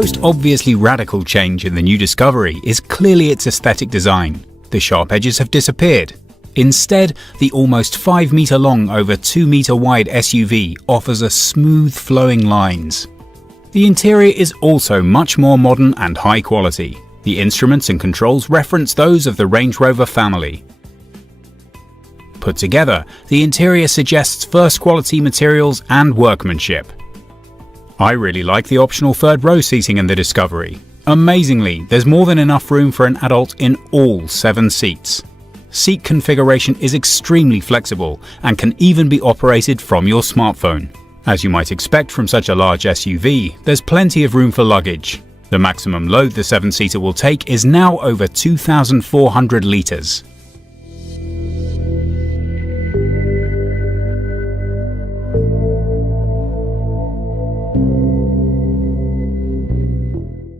most obviously radical change in the new Discovery is clearly its aesthetic design. The sharp edges have disappeared. Instead, the almost 5 meter long, over 2 meter wide SUV offers us smooth flowing lines. The interior is also much more modern and high quality. The instruments and controls reference those of the Range Rover family. Put together, the interior suggests first quality materials and workmanship. I really like the optional third row seating in the Discovery. Amazingly, there's more than enough room for an adult in all 7 seats. Seat configuration is extremely flexible and can even be operated from your smartphone. As you might expect from such a large SUV, there's plenty of room for luggage. The maximum load the 7-seater will take is now over 2,400 litres.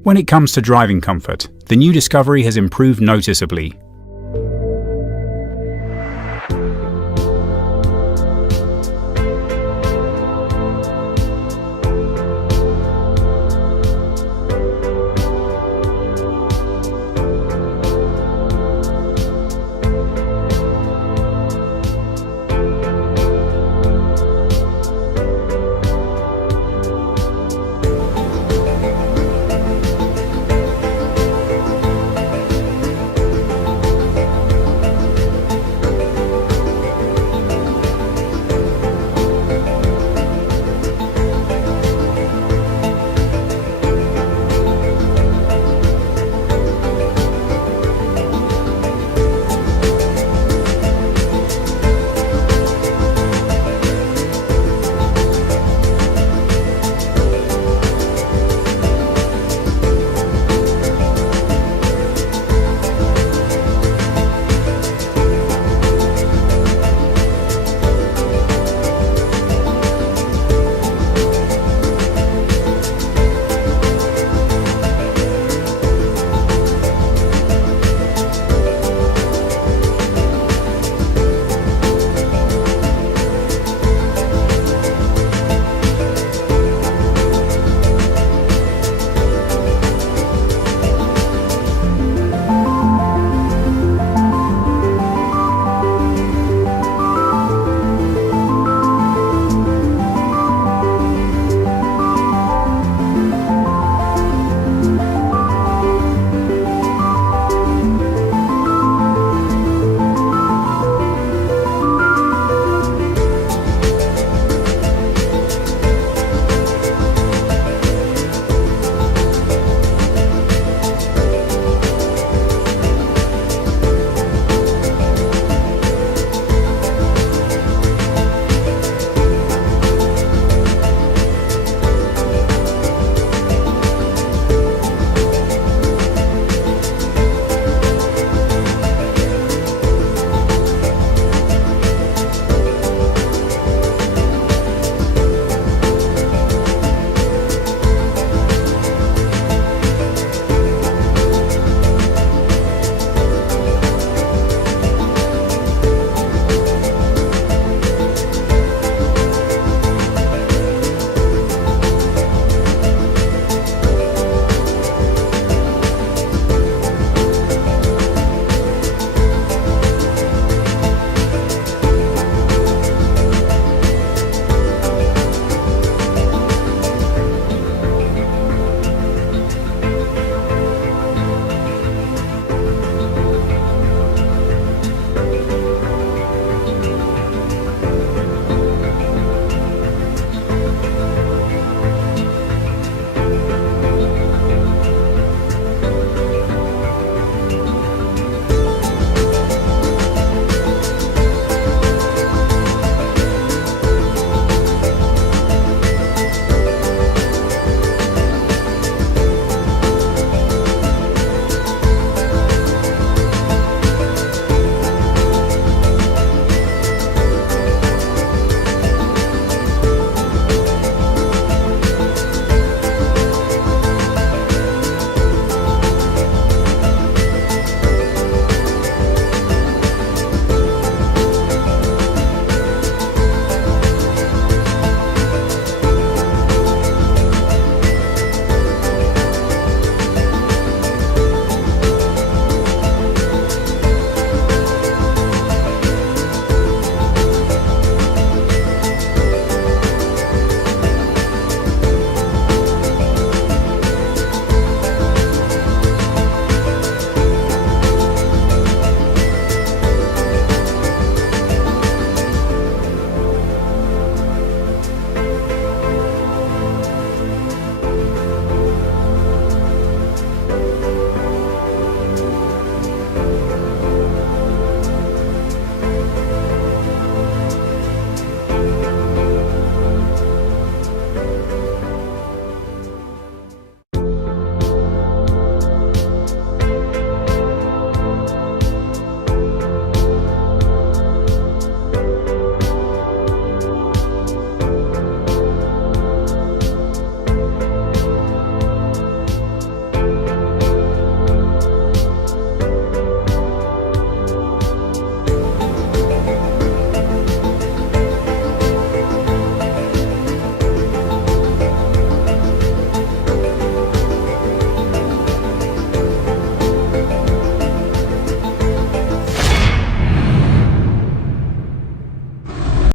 When it comes to driving comfort, the new Discovery has improved noticeably.